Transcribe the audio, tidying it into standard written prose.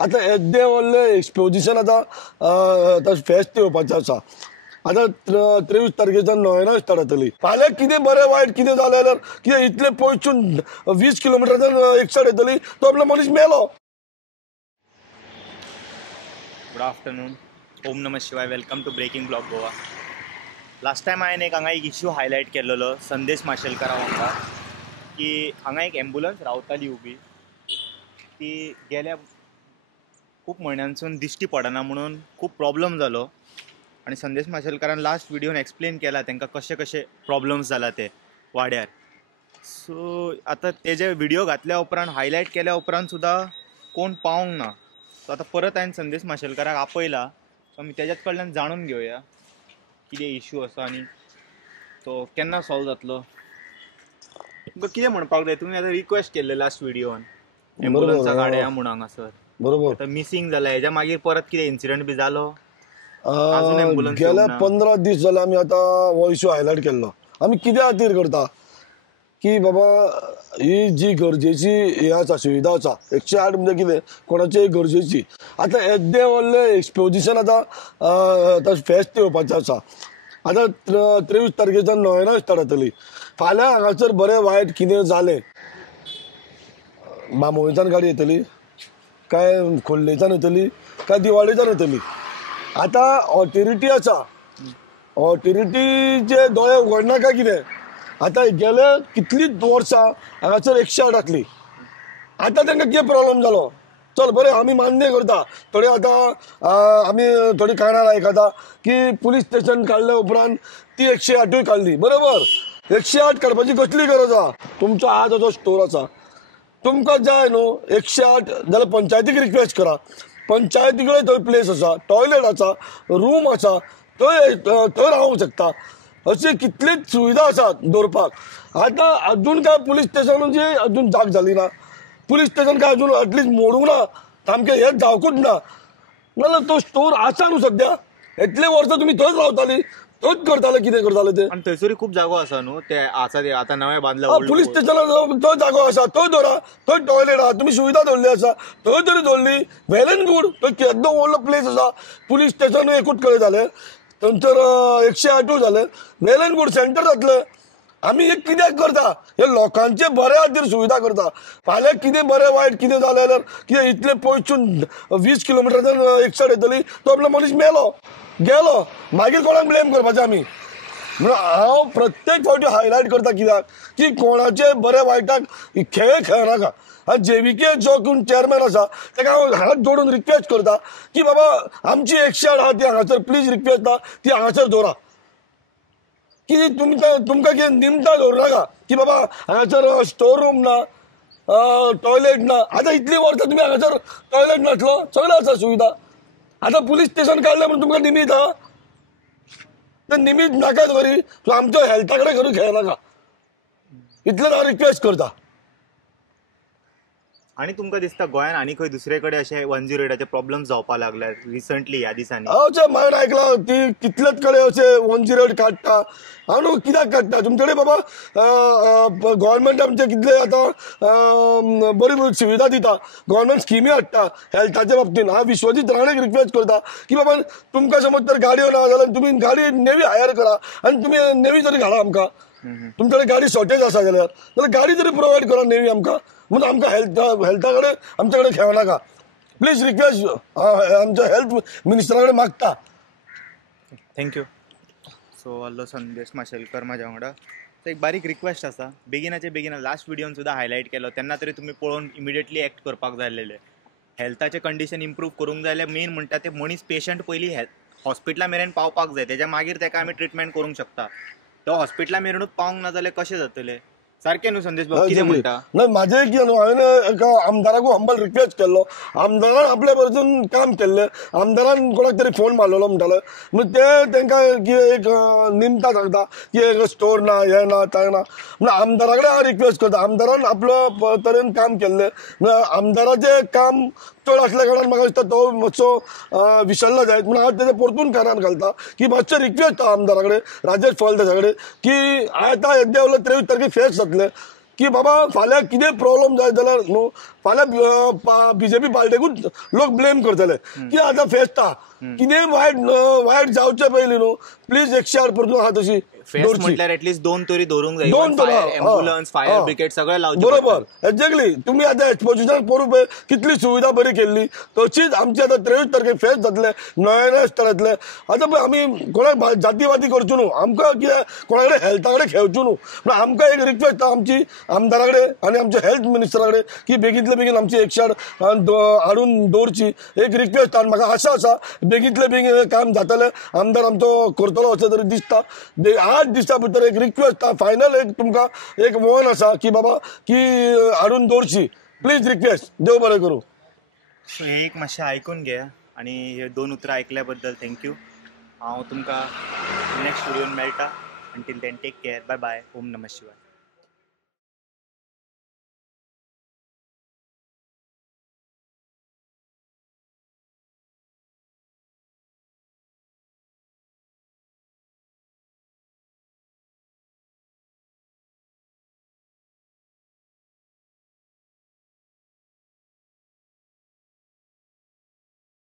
आता येद्दे व्हडले एक्सपोजिशन आता फेस्त येवपाचें आसा। आता 23 तारखेच्यान नोव्हेंबर स्टार्ट जातली। फाल्यां कितें बरें वायट कितें जालें जाल्यार कितें इतले पयसून 20 किलोमिटराच्यान एकसायड येतली, तो आपलो मनीस मेलो। गुड आफ्टरनून, ओम नमः शिवाय, welcome to breaking blog Goa. Last time हांवें हांगा एक इश्यू हायलायट केल्लो संदेश माशेलकारा वांगडा की हांगा एक एम्बुलन्स रावताली उबी, ती गेल्या खूप म्हयन्यांसून दिश्टी पडना म्हणून खूप प्रॉब्लम जालो। आणि संदेश माशेलकारान लास्ट विडियोन एक्सप्लेन केला तांकां कशे कशे प्रॉब्लम्स जाला ते वाड्यार। सो आतां तेजे विडियो घातल्या उपरांत हायलायट केल्या उपरांत सुद्दां कोण पावूंक ना। सो आतां परत हांवें संदेश माशेलकाराक आपयला, सो आमी तेज्याच कडल्यान जाणून घेवया कितें इश्यू आसा आनी तो केन्ना सॉल्व जातलो। तुमकां कितें म्हणपाक जाय, तुमी आतां रिक्वेस्ट केल्ले लास्ट विडियोन एम्बुलन्साक हाडया म्हणून हांगासर, बरोबर। आतां मिसींग जाला, हेज्या मागीर परत कितें इन्सिडंट बी जालो? गेल्या 15 दीस जाले आमी आतां हो इश्यू हायलायट केल्लो। आमी कित्या खातीर करता की बाबा ही जी गरजेची हे आसा, सुविधा आसा, 108 म्हणजे कितें कोणाची गरजेची। आतां येद्दे व्हडले एक्सपोजिशन आतां फेस्त येवपाचें आसा। आतां 23 तारखेच्यान नोव्हेंबर स्टार्ट जातली। फाल्यां हांगासर बरें वायट कितें जालें, बांबोळेच्यान गाडी येतली काय खोर्लेच्यान येतली काय दिवाळेच्यान येतली। आता ऑथॉरिटी आसा, ऑथॉरिटीचे दोळे उगडना काय कितें। आता गेले कितलीच वर्सां हांगासर 108 आसली, आता तांकां कितें प्रॉब्लेम जालो। चल बरें, आमी मान्य करता, थोडे आतां आमी थोडी कारणां आयकता की पुलीस स्टेशन काडल्या उपरांत ती 108 काडली, बरोबर। 108 काडपाची कसली गरज आहा? तुमचो आजो स्टोर आसा, तुमकां जाय न्हू 108 जाल्यार पंचायतीक रिक्वेस्ट करा। पंचायती कडेन थंय प्लेस आसा, टॉयलेट आसा, रूम आसा, थंय रावूंक शकता। अशी कितलीच सुविधा आसात दवरपाक। आता अजून काय पुलीस स्टेशनाची अजून जाग जाली ना, पुलीस स्टेशन काय अजून एटलिस्ट मोडूंक ना, सामकें हें जावकूच ना। नाल्यार तो स्टोर आसा न्हू सद्या, इतले वर्सां तुमी थंयच रावताली, थंयच करताले कितें करताले ते। आनी थंयसरूय खूब जागो आसा न्हू, ते आसा ते आतां नवें बांदला पुलीस स्टेशनार थंय जागो आसा, थंय दवरा, थंय टॉयलेट आहा, तुमी सुविधा दवरली आसा, थंय तरी दवरली, वेल एंड गूड। थंय केद्दो व्हडलो प्लेस आसा, पुलीस स्टेशनूय एकूच कडेन जालें, थंयसर 108 जालें, वेल एंड गुड सेंटर जातलें। आमी हे कित्याक करता? हे लोकांचे बरे खातीर सुविधा करता। फाल्यां कितें बरें वायट कितें जालें जाल्यार कितें इतले पयसून 20 किलोमिटराच्यान एकसायड येतली, तो आपलो मनीस मेलो गेलो, मागीर कोणाक ब्लेम करपाचें आमी? म्हणून हांव प्रत्येक फावटी हायलायट करता कित्याक की कोणाचे बरे वायटाक खेळ खेळनाका। JVK जो कोण चेअरमॅन आसा ताका हांव हात जोडून रिक्वेस्ट करता की बाबा आमची 108 आहा ती हांगासर प्लीज रिक्वेस्ट आहा ती हांगासर दवरा। की तुमकां कितें निमतां दवरनाका की बाबा हांगासर स्टोर रूम ना, टॉयलेट ना। आतां इतली वर्सां तुमी हांगासर टॉयलेट नासलो, सगळें आसा सुविधा। आतां पुलीस स्टेशन काडलें म्हणून तुमकां निमीत आहा, ते निमीत नाका खरी, तूं आमच्या हेल्था कडेन खरी खेळनाका, इतलेंच हांव रिक्वेस्ट करता। आणि तुमकां दिसता गोंयान आनी खंय दुसरे कडेन अशे 108चे प्रॉब्लेम्स जावपाक लागल्यात रिसंटली ह्या दिसांनी? हांवें आयकलां ती कितलेच कडेन अशे 108 काडटा। हांव न्हू कित्याक काडटा, तुमचे कडेन बाबा गव्हर्मेंट आमचे कितले आतां बरी सुविधा दिता, गव्हर्मेंट स्किमी हाडटा हेल्थाच्या बाबतींत। हांव विश्वजीत राणेक रिक्वेस्ट करता की बाबा तुमकां समज तर गाडयो ना जाल्यार तुमी गाडी नेवी हायर करा आनी तुमी नेवी तरी घाला आमकां। तुमचे कडेन गाडी शॉर्टेज आसा जाल्यार गाडी तरी प्रोवायड करा नेवी आमकां, म्हणून आमकां हेल्था कडेन आमचे कडेन खेळनाका। प्लीज रिक्वेस्ट आमच्या हेल्थ मिनिस्टरा कडेन मागता। थँक्यू। सो आल्लो संदेश माशेलकर म्हाज्या वांगडा। एक बारीक रिक्वेस्ट आसा, बेगिना लास्ट विडियोन सुद्दां हायलायट केलो, तेन्ना तरी तुमी पळोवन इमिडिएटली एक्ट करपाक जाय आसलेले। हेल्थाचे कंडिशन इम्प्रूव करूंक जाय जाल्यार मेन म्हणटा ते मनीस पेशंट पयलीं हॉस्पिटला मेरेन पावपाक जाय, तेज्या मागीर ताका आमी ट्रिटमेंट करूंक शकता। तो हॉस्पिटला मेरेनूच पावंक ना जाल्यार कशें जातलें? सारकें न्हू संदेश भाऊ, कितें म्हणटा? नाही माझे कितें न्हू, हांवें एका आमदाराक हंबल रिक्वेस्ट केल्लो, आमदारान आपल्या भरसून काम केल्लें, आमदारान कोणाक तरी फोन मारलेलो म्हणटाले, म्हणजे ते तांकां एक निमतां सांगता की एक स्टोर ना, हें ना, तें ना। म्हणजे आमदारा कडेन हांव रिक्वेस्ट करता, आमदारान आपलो तरेन काम केल्लें, म्हणजे आमदाराचें काम चड असल्या कारणान म्हाका दिसता तो मातसो विसरला जायत, म्हणून हांव तेजें परतून कानान घालता की मातशें रिक्वेस्ट आहा आमदारा कडेन, राजेश फळदेसा कडेन की आतां येद्या 23 तारखेक फेस्त जातलें, की बाबा फाल्यां कितें प्रॉब्लेम जाय जाल्यार न्हू फाल्यां बीजेपी पार्टीकूच लोक ब्लेम करतले की आतां फेस्त आहा कितें वायट जावचे पयलीं न्हू प्लीज 108 परतून आहा तशी फेस्ट म्हटल्यार एटलीस्ट 2 तरी धरूंक जाय. दोन तरी, एम्ब्युलन्स फायर ब्रिगेड सगळें लावचें बरोबर एक्झॅक्टली. तुम्ही आता एक्सपोजिशन पळोवंक पळय कितली सुविधा बरी केल्ली. तशीच आमची आता 23 तारखेक फेस्त जातले नव्याने स्थळांतले. आता पळय आमी कोणाक जातीवादी करच्यो न्हू, आमकां कितें कोणा कडेन हेल्था कडेन खेळच्यो न्हू. पूण आमकां एक रिक्वेस्ट आहा आमची आमदारा कडेन आनी आमच्या हेल्थ मिनिस्टरा कडेन की बेगींतले बेगीन आमची 108 हाडून दवरची. एक रिक्वेस्ट आहा. म्हाका आशा आसा बेगींतले बेगीन हें काम जातलें. आमदार आमचो करतलो अशें तरी दिसता. 8 दिसां भितर एक रिक्वेस्ट आहा. फायनल एक तुमकां एक वॉन आसा की बाबा की हाडून दवरची. Please request. देव बरें करूं. सो हे एक मातशें आयकून घे आनी हे 2 उतरां आयकल्या बद्दल थँक्यू. हांव तुमकां नेक्स्ट व्हिडिओन मेळटा. Until then take care. Bye bye. ओम नमः शिवाय.